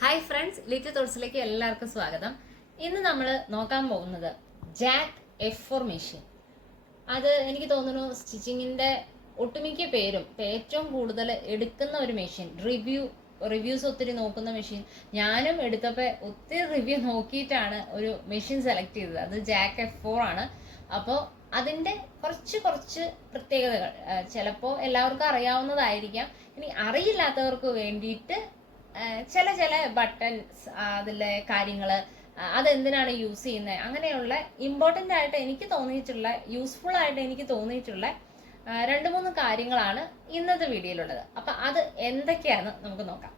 Hi friends little തോട്ട്സിലേക്ക് എല്ലാവർക്കും സ്വാഗതം. ഇന്ന് നമ്മൾ നോക്കാൻ പോകുന്നത് ജാക്ക് എഫ് ഫോർ മെഷീൻ അത് എനിക്ക് തോന്നുന്നു സ്റ്റിച്ചിങ്ങിന്റെ ഒട്ടുമിക്ക പേരും ഏറ്റവും കൂടുതൽ എടുക്കുന്ന ഒരു മെഷീൻ റിവ്യൂ റിവ്യൂസ് ഒത്തിരി നോക്കുന്ന മെഷീൻ ഞാനും എടുത്തപ്പോൾ ഒത്തിരി റിവ്യൂ നോക്കിയിട്ടാണ് ഒരു മെഷീൻ സെലക്ട് ചെയ്തത്. അത് ജാക്ക് എഫ് ഫോർ ആണ്. അപ്പോൾ അതിന്റെ കുറച്ച് കുറച്ച് പ്രത്യേകതകൾ. ചിലപ്പോൾ എല്ലാവർക്കും അറിയാവുന്നതായിരിക്കാം. ഇനി അറിയില്ലാത്തവർക്ക് വേണ്ടിയിട്ട് ചില ചില ബട്ടൺസ് അതിലെ കാര്യങ്ങൾ അതെന്തിനാണ് യൂസ് ചെയ്യുന്നത് അങ്ങനെയുള്ള ഇമ്പോർട്ടന്റ് ആയിട്ട് എനിക്ക് തോന്നിയിട്ടുള്ള യൂസ്ഫുൾ ആയിട്ട് എനിക്ക് തോന്നിയിട്ടുള്ള രണ്ട് മൂന്ന് കാര്യങ്ങളാണ് ഇന്നത്തെ വീഡിയോയിലുള്ളത്. അപ്പം അത് എന്തൊക്കെയാണ് നമുക്ക് നോക്കാം.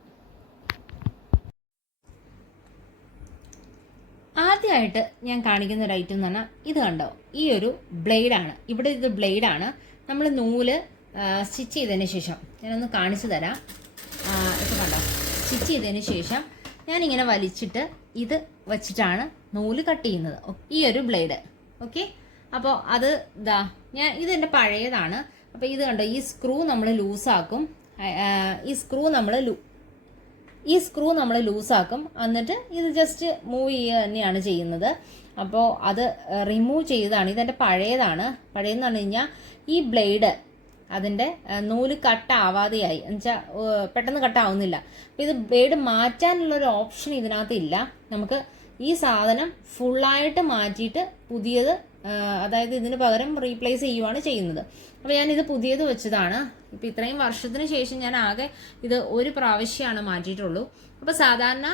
ആദ്യമായിട്ട് ഞാൻ കാണിക്കുന്ന ഒരു ഐറ്റം എന്ന് പറഞ്ഞാൽ ഇത് കണ്ടോ? ഈ ഒരു ബ്ലേഡാണ് ഇവിടെ ഇത് ബ്ലേഡാണ് നമ്മൾ നൂൽ സ്റ്റിച്ച് ചെയ്തതിന് ശേഷം ഞാനൊന്ന് കാണിച്ചു തരാം. സ്റ്റിച്ച് ചെയ്തതിന് ശേഷം ഞാനിങ്ങനെ വലിച്ചിട്ട് ഇത് വച്ചിട്ടാണ് നൂൽ കട്ട് ചെയ്യുന്നത്. ഈ ഒരു ബ്ലേഡ്. ഓക്കെ? അപ്പോൾ അത് ഇതാ ഞാൻ ഇത് ഇതെന്റെ പഴയതാണ്. അപ്പോൾ ഇത് കണ്ടോ ഈ സ്ക്രൂ നമ്മൾ ലൂസാക്കും. ഈ സ്ക്രൂ നമ്മൾ ലൂ ഈ സ്ക്രൂ നമ്മൾ ലൂസാക്കും. എന്നിട്ട് ഇത് ജസ്റ്റ് മൂവ് ചെയ്യുക തന്നെയാണ് ചെയ്യുന്നത്. അപ്പോൾ അത് റിമൂവ് ചെയ്തതാണ്. ഇതെന്റെ പഴയതാണ്. പഴയതെന്ന് പറഞ്ഞു കഴിഞ്ഞാൽ ഈ ബ്ലേഡ് അതിന്റെ നൂൽ കട്ടാവാതെയായി. എന്നുവെച്ചാൽ പെട്ടെന്ന് കട്ടാവുന്നില്ല. അപ്പോൾ ഇത് ബ്ലേഡ് മാറ്റാനുള്ള ഒരു ഓപ്ഷൻ ഇതിനകത്ത് ഇല്ല. നമുക്ക് ഈ സാധനം ഫുള്ളായിട്ട് മാറ്റിയിട്ട് പുതിയത് അതായത് ഇതിന് പകരം റീപ്ലേസ് ചെയ്യുവാണ് ചെയ്യുന്നത്. അപ്പോൾ ഇത് പുതിയത് വെച്ചതാണ്. ഇപ്പോൾ ഇത്രയും വർഷത്തിന് ശേഷം ഞാൻ ആകെ ഇത് ഒരു പ്രാവശ്യമാണ് മാറ്റിയിട്ടുള്ളൂ. അപ്പോൾ സാധാരണ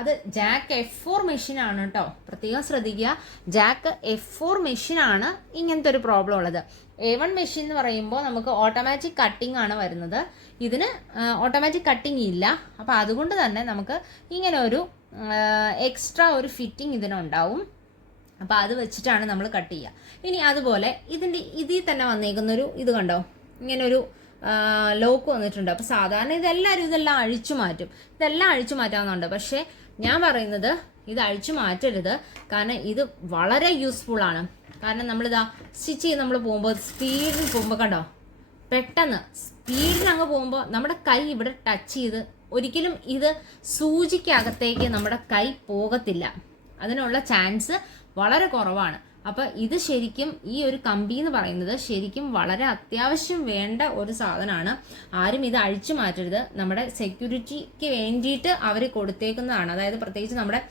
അത് ജാക്ക് എഫ് ഫോർ മെഷീനാണ് കേട്ടോ പ്രത്യേകം ശ്രദ്ധിക്കുക. ജാക്ക് എഫ് ഫോർ മെഷീനാണ് ഇങ്ങനത്തെ ഒരു പ്രോബ്ലം ഉള്ളത്. എ വൺ മെഷീൻ എന്ന് പറയുമ്പോൾ നമുക്ക് ഓട്ടോമാറ്റിക് കട്ടിംഗ് ആണ് വരുന്നത്. ഇതിന് ഓട്ടോമാറ്റിക് കട്ടിംഗ് ഇല്ല. അപ്പോൾ അതുകൊണ്ട് തന്നെ നമുക്ക് ഇങ്ങനെ ഒരു എക്സ്ട്രാ ഒരു ഫിറ്റിംഗ് ഇതിനുണ്ടാവും. അപ്പോൾ അത് വെച്ചിട്ടാണ് നമ്മൾ കട്ട് ചെയ്യുക ഇനി അതുപോലെ ഇതിന്റെ ഇതിൽ തന്നെ വന്നേക്കുന്നൊരു ഇത് കണ്ടോ? ഇങ്ങനെ ഒരു ലോക്ക് വന്നിട്ടുണ്ട്. അപ്പോൾ സാധാരണ ഇതെല്ലാവരും ഇതെല്ലാം അഴിച്ചു മാറ്റും. ഇതെല്ലാം അഴിച്ചു മാറ്റാവുന്നുണ്ട് പക്ഷേ ഞാൻ പറയുന്നത് ഇത് അഴിച്ചു മാറ്റരുത്. കാരണം ഇത് വളരെ യൂസ്ഫുൾ ആണ്. കാരണം നമ്മളിതാ സ്റ്റിച്ച് ചെയ്ത് നമ്മൾ പോകുമ്പോൾ സ്പീഡിൽ പോകുമ്പോൾ കണ്ടോ? പെട്ടെന്ന് സ്പീഡിൽ അങ്ങ് പോകുമ്പോൾ നമ്മുടെ കൈ ഇവിടെ ടച്ച് ചെയ്ത് ഒരിക്കലും ഇത് സൂചിക്കകത്തേക്ക് നമ്മുടെ കൈ പോകത്തില്ല. അതിനുള്ള ചാൻസ് വളരെ കുറവാണ്. അപ്പോൾ ഇത് ശരിക്കും ഈ ഒരു കമ്പി എന്ന് പറയുന്നത് ശരിക്കും വളരെ അത്യാവശ്യം വേണ്ട ഒരു സാധനമാണ്. ആരും ഇത് അഴിച്ചു മാറ്റരുത്. നമ്മുടെ സെക്യൂരിറ്റിക്ക് വേണ്ടിയിട്ട് അവർ കൊടുത്തേക്കുന്നതാണ്. അതായത് പ്രത്യേകിച്ച് നമ്മുടെ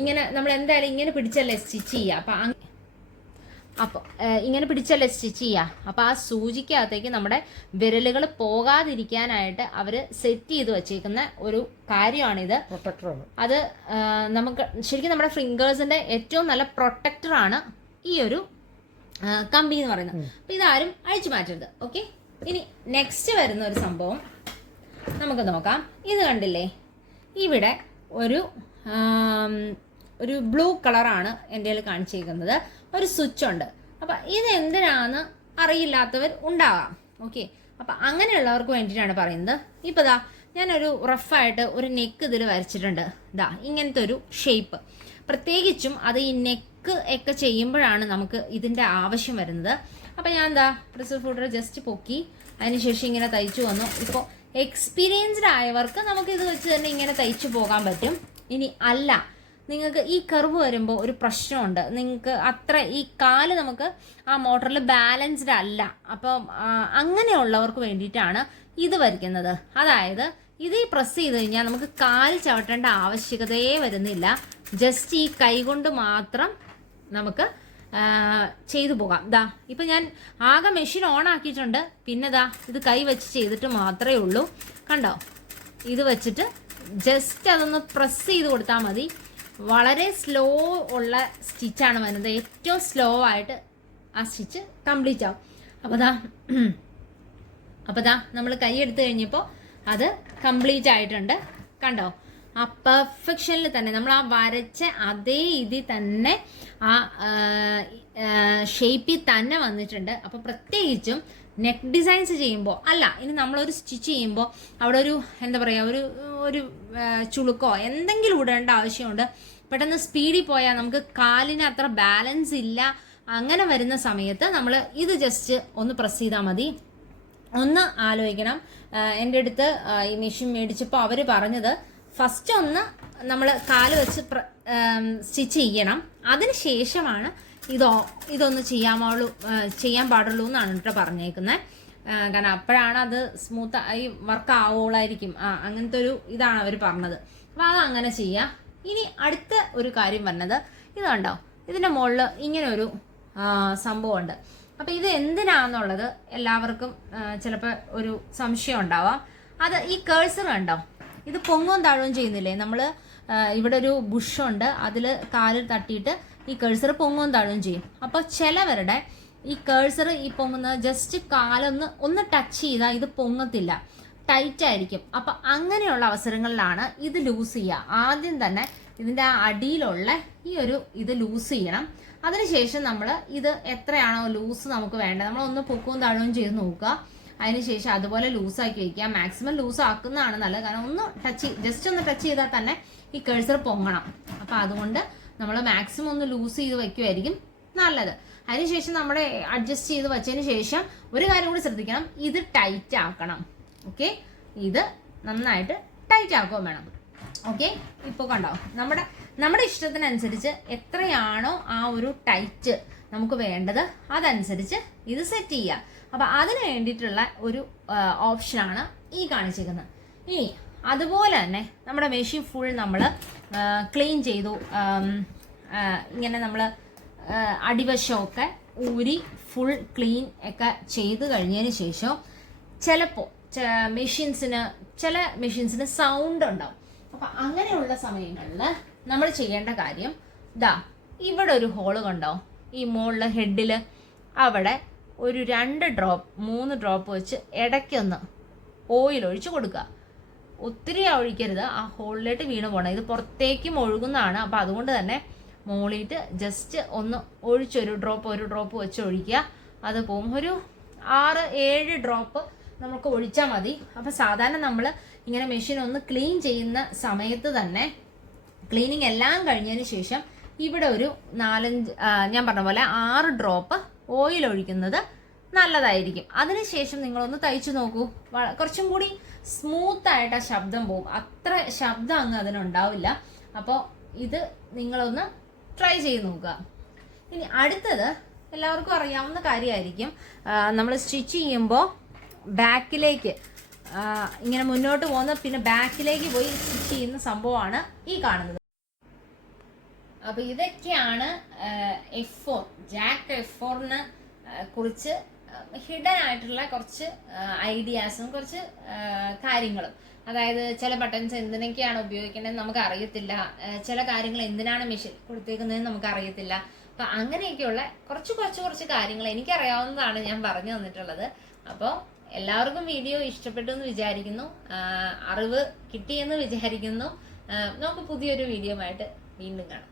ഇങ്ങനെ നമ്മൾ എന്തായാലും ഇങ്ങനെ പിടിച്ചല്ലേ സ്റ്റിച്ച് ചെയ്യുക. അപ്പം അപ്പോൾ ഇങ്ങനെ പിടിച്ചല്ലേ സ്റ്റിച്ച് ചെയ്യുക അപ്പോൾ ആ സൂചിക്കകത്തേക്ക് നമ്മുടെ വിരലുകൾ പോകാതിരിക്കാനായിട്ട് അവർ സെറ്റ് ചെയ്ത് വെച്ചേക്കുന്ന ഒരു കാര്യമാണിത്. പ്രൊട്ടക്ടറാണ് അത് നമുക്ക് ശരിക്കും നമ്മുടെ ഫിംഗേഴ്സിന്റെ ഏറ്റവും നല്ല പ്രൊട്ടക്ടർ ആണ് ഈ ഒരു കമ്പി എന്ന് പറയുന്നത്. അപ്പൊ ഇതാരും അഴിച്ചു മാറ്റരുത്. ഓക്കെ? ഇനി നെക്സ്റ്റ് വരുന്ന ഒരു സംഭവം നമുക്ക് നോക്കാം. ഇത് കണ്ടില്ലേ? ഇവിടെ ഒരു ഒരു ബ്ലൂ കളറാണ് എന്റെ കയ്യിൽ കാണിച്ചിരിക്കുന്നത് ഒരു സ്വിച്ച് ഉണ്ട് അപ്പം ഇത് എന്തിനാണെന്ന് അറിയില്ലാത്തവർ ഉണ്ടാവാം. ഓക്കെ? അപ്പം അങ്ങനെയുള്ളവർക്ക് വേണ്ടിയിട്ടാണ് പറയുന്നത്. ഇപ്പൊ ദാ ഞാനൊരു റഫായിട്ട് ഒരു നെക്ക് ഇതിൽ വരച്ചിട്ടുണ്ട്. ദാ ഇങ്ങനത്തെ ഒരു ഷേപ്പ്. പ്രത്യേകിച്ചും അത് ഈ നെക്ക് ഒക്കെ ചെയ്യുമ്പോഴാണ് നമുക്ക് ഇതിന്റെ ആവശ്യം വരുന്നത്. അപ്പം ഞാൻ എന്താ പ്രിസർ ഫുഡർ ജസ്റ്റ് പൊക്കി അതിനുശേഷം ഇങ്ങനെ തയ്ച്ചു വന്നു. ഇപ്പൊ എക്സ്പീരിയൻസ്ഡ് ആയവർക്ക് നമുക്ക് ഇത് വെച്ച് തന്നെ ഇങ്ങനെ തയ്ച്ചു പോകാൻ പറ്റും. ഇനി അല്ല. നിങ്ങൾക്ക് ഈ കർവ് വരുമ്പോൾ ഒരു പ്രശ്നമുണ്ട്. നിങ്ങൾക്ക് അത്ര ഈ കാൽ നമുക്ക് ആ മോട്ടറിൽ ബാലൻസ്ഡ് അല്ല. അപ്പം അങ്ങനെയുള്ളവർക്ക് വേണ്ടിയിട്ടാണ് ഇത് വരയ്ക്കുന്നത്. അതായത് ഇത് പ്രസ് ചെയ്ത് കഴിഞ്ഞാൽ നമുക്ക് കാൽ ചവിട്ടേണ്ട ആവശ്യകതയെ വരുന്നില്ല. ജസ്റ്റ് ഈ കൈ കൊണ്ട് മാത്രം നമുക്ക് ചെയ്തു പോകാം. ദാ ഇപ്പം ഞാൻ ആകെ മെഷീൻ ഓൺ ആക്കിയിട്ടുണ്ട്. പിന്നെ ദാ ഇത് കൈ വെച്ച് ചെയ്തിട്ട് മാത്രമേ ഉള്ളൂ. കണ്ടോ? ഇത് വെച്ചിട്ട് ജസ്റ്റ് അതൊന്ന് പ്രസ് ചെയ്ത് കൊടുത്താൽ മതി. വളരെ സ്ലോ ഉള്ള സ്റ്റിച്ചാണ് വരുന്നത്. ഏറ്റവും സ്ലോ ആയിട്ട് ആ സ്റ്റിച്ച് കംപ്ലീറ്റ് ആവും. അപ്പോൾ ദാ അപ്പോൾ ദാ നമ്മൾ കൈ എടുത്തു കഴിഞ്ഞപ്പോൾ അത് കംപ്ലീറ്റ് ആയിട്ടുണ്ട്. കണ്ടോ? ആ പെർഫെക്ഷനിൽ തന്നെ നമ്മൾ ആ വരച്ച അതേ ഇതിൽ തന്നെ ആ ഷേപ്പിൽ തന്നെ വന്നിട്ടുണ്ട്. അപ്പോൾ പ്രത്യേകിച്ചും നെക്ക് ഡിസൈൻസ് ചെയ്യുമ്പോൾ അല്ല ഇനി നമ്മളൊരു സ്റ്റിച്ച് ചെയ്യുമ്പോൾ അവിടെ ഒരു എന്താ പറയുക ഒരു ഒരു ചുളുക്കോ എന്തെങ്കിലും ഇടേണ്ട ആവശ്യമുണ്ട്. പെട്ടെന്ന് സ്പീഡിൽ പോയാൽ നമുക്ക് കാലിന് അത്ര ബാലൻസ് ഇല്ല. അങ്ങനെ വരുന്ന സമയത്ത് നമ്മൾ ഇത് ജസ്റ്റ് ഒന്ന് പ്രസ് ചെയ്താൽ മതി. ഒന്ന് ആലോചിക്കണം. എന്റെ അടുത്ത് ഈ മെഷീൻ മേടിച്ചപ്പോൾ അവർ പറഞ്ഞത് ഫസ്റ്റ് ഒന്ന് നമ്മൾ കാൽ വെച്ച് സ്റ്റിച്ച് ചെയ്യണം. അതിന് ശേഷമാണ് ഇതോ ഇതൊന്ന് പാടുള്ളൂ ചെയ്യാൻ പാടുള്ളൂ എന്നാണ് കേട്ടോ പറഞ്ഞേക്കുന്നത് കാരണം അപ്പോഴാണ് അത് സ്മൂത്ത് ഈ വർക്ക് ആവുള്ളായിരിക്കും ആ അങ്ങനത്തെ ഒരു ഇതാണ് അവർ പറഞ്ഞത്. അപ്പോൾ അത് അങ്ങനെ ചെയ്യാം. ഇനി അടുത്ത ഒരു കാര്യം പറഞ്ഞത് ഇതുണ്ടോ ഇതിന്റെ മുകളിൽ ഇങ്ങനെ ഒരു സംഭവമുണ്ട്. അപ്പോൾ ഇത് എന്തിനാണെന്നുള്ളത് എല്ലാവർക്കും ചിലപ്പോൾ ഒരു സംശയം ഉണ്ടാവാം. അത് ഈ കേഴ്സർ കണ്ടോ? ഇത് പൊങ്ങും താഴുകയും ചെയ്യുന്നില്ലേ? നമ്മൾ ഇവിടെ ഒരു ബുഷുണ്ട് അതിൽ കാലിൽ തട്ടിയിട്ട് ഈ കേഴ്സർ പൊങ്ങും താഴുകയും ചെയ്യും. അപ്പോൾ ചിലവരുടെ ഈ കേഴ്സർ ഈ പൊങ്ങുന്ന ജസ്റ്റ് കാലൊന്ന് ഒന്ന് ടച്ച് ചെയ്താൽ ഇത് പൊങ്ങത്തില്ല. ടൈറ്റ് ആയിരിക്കും. അപ്പം അങ്ങനെയുള്ള അവസരങ്ങളിലാണ് ഇത് ലൂസ് ചെയ്യുക. ആദ്യം തന്നെ ഇതിന്റെ ആ അടിയിലുള്ള ഈ ഒരു ഇത് ലൂസ് ചെയ്യണം. അതിനുശേഷം നമ്മൾ ഇത് എത്രയാണോ ലൂസ് നമുക്ക് വേണ്ടത് നമ്മളൊന്ന് പൊക്കവും താഴും ചെയ്ത് നോക്കുക. അതിനുശേഷം അതുപോലെ ലൂസാക്കി വെക്കുക. മാക്സിമം ലൂസ് ആക്കുന്നതാണ് നല്ലത്. കാരണം ഒന്ന് ടച്ച് ജസ്റ്റ് ഒന്ന് ടച്ച് ചെയ്താൽ തന്നെ ഈ കേഴ്സർ പൊങ്ങണം. അപ്പം അതുകൊണ്ട് നമ്മൾ മാക്സിമം ഒന്ന് ലൂസ് ചെയ്ത് വെക്കുമായിരിക്കും നല്ലത്. അതിനുശേഷം നമ്മൾ അഡ്ജസ്റ്റ് ചെയ്ത് വെച്ചതിന് ശേഷം ഒരു കാര്യം കൂടി ശ്രദ്ധിക്കണം. ഇത് ടൈറ്റ് ആക്കണം. ഓക്കെ ഇത് നന്നായിട്ട് ടൈറ്റ് ആക്കുകയും വേണം. ഓക്കെ ഇപ്പോൾ കണ്ടോ? നമ്മുടെ നമ്മുടെ ഇഷ്ടത്തിനനുസരിച്ച് എത്രയാണോ ആ ഒരു ടൈറ്റ് നമുക്ക് വേണ്ടത് അതനുസരിച്ച് ഇത് സെറ്റ് ചെയ്യുക. അപ്പോൾ അതിന് വേണ്ടിയിട്ടുള്ള ഒരു ഓപ്ഷനാണ് ഈ കാണിച്ചിരിക്കുന്നത്. ഇനി അതുപോലെ തന്നെ നമ്മുടെ മെഷീൻ ഫുൾ നമ്മൾ ക്ലീൻ ചെയ്തു. ഇങ്ങനെ നമ്മൾ അടിവശമൊക്കെ ഊരി ഫുൾ ക്ലീൻ ഒക്കെ ചെയ്ത് കഴിഞ്ഞതിന് ശേഷം ചിലപ്പോൾ മെഷീൻസിന് ചില മെഷീൻസിന് സൗണ്ട് ഉണ്ടാവും. അപ്പം അങ്ങനെയുള്ള സമയങ്ങളിൽ നമ്മൾ ചെയ്യേണ്ട കാര്യം ഇതാ ഇവിടെ ഒരു ഹോൾ കണ്ടോ? ഈ മുകളിലെ ഹെഡിൽ അവിടെ ഒരു രണ്ട് ഡ്രോപ്പ് മൂന്ന് ഡ്രോപ്പ് വെച്ച് ഇടയ്ക്കൊന്ന് ഓയിൽ ഒഴിച്ച് കൊടുക്കുക. ഒത്തിരി ഒഴിക്കരുത് ആ ഹോളിലേക്ക് വീണ് പോകണം ഇത് പുറത്തേക്കും ഒഴുകുന്നതാണ്. അപ്പം അതുകൊണ്ട് തന്നെ മോളിയിട്ട് ജസ്റ്റ് ഒന്ന് ഒഴിച്ചൊരു ഡ്രോപ്പ് ഒരു ഡ്രോപ്പ് വെച്ച് ഒഴിക്കുക. അത് പോകും ഒരു ആറ് ഏഴ് ഡ്രോപ്പ് നമുക്ക് ഒഴിച്ചാൽ മതി. അപ്പം സാധാരണ നമ്മൾ ഇങ്ങനെ മെഷീൻ ഒന്ന് ക്ലീൻ ചെയ്യുന്ന സമയത്ത് തന്നെ ക്ലീനിങ് എല്ലാം കഴിഞ്ഞതിന് ശേഷം ഇവിടെ ഒരു നാലഞ്ച് ഞാൻ പറഞ്ഞ പോലെ ആറ് ഡ്രോപ്പ് ഓയിൽ ഒഴിക്കുന്നത് നല്ലതായിരിക്കും. അതിനുശേഷം നിങ്ങളൊന്ന് തയ്ച്ചു നോക്കൂ. കുറച്ചും കൂടി സ്മൂത്ത് ആയിട്ട് ആ ശബ്ദം പോകും അത്ര ശബ്ദം അങ്ങ് അതിനുണ്ടാവില്ല. അപ്പോൾ ഇത് നിങ്ങളൊന്ന് ട്രൈ ചെയ്ത് നോക്കുക. ഇനി അടുത്തത് എല്ലാവർക്കും അറിയാവുന്ന കാര്യമായിരിക്കും. നമ്മൾ സ്റ്റിച്ച് ചെയ്യുമ്പോൾ ബാക്കിലേക്ക് ഇങ്ങനെ മുന്നോട്ട് പോകുന്ന പിന്നെ ബാക്കിലേക്ക് പോയി സ്റ്റിച്ച് ചെയ്യുന്ന സംഭവമാണ് ഈ കാണുന്നത്. അപ്പൊ ഇതൊക്കെയാണ് എഫ് ഫോർ ജാക്ക് എഫ് ഫോറിനെ കുറിച്ച് ഹിഡൻ ആയിട്ടുള്ള കുറച്ച് ഐഡിയാസും കുറച്ച് കാര്യങ്ങളും. അതായത് ചില ബട്ടൺസ് എന്തിനൊക്കെയാണ് ഉപയോഗിക്കേണ്ടത് നമുക്ക് അറിയത്തില്ല ചില കാര്യങ്ങൾ എന്തിനാണ് മെഷീൻ കൊടുത്തേക്കുന്നതെന്ന് നമുക്ക് അറിയത്തില്ല അപ്പൊ അങ്ങനെയൊക്കെയുള്ള കുറച്ച് കുറച്ച് കുറച്ച് കാര്യങ്ങൾ എനിക്കറിയാവുന്നതാണ് ഞാൻ പറഞ്ഞു തന്നിട്ടുള്ളത്. അപ്പോൾ എല്ലാവർക്കും വീഡിയോ ഇഷ്ടപ്പെട്ടു എന്ന് വിചാരിക്കുന്നു. അറിവ് കിട്ടിയെന്ന് വിചാരിക്കുന്നു. നമുക്ക് പുതിയൊരു വീഡിയോ ആയിട്ട് വീണ്ടും കാണാം.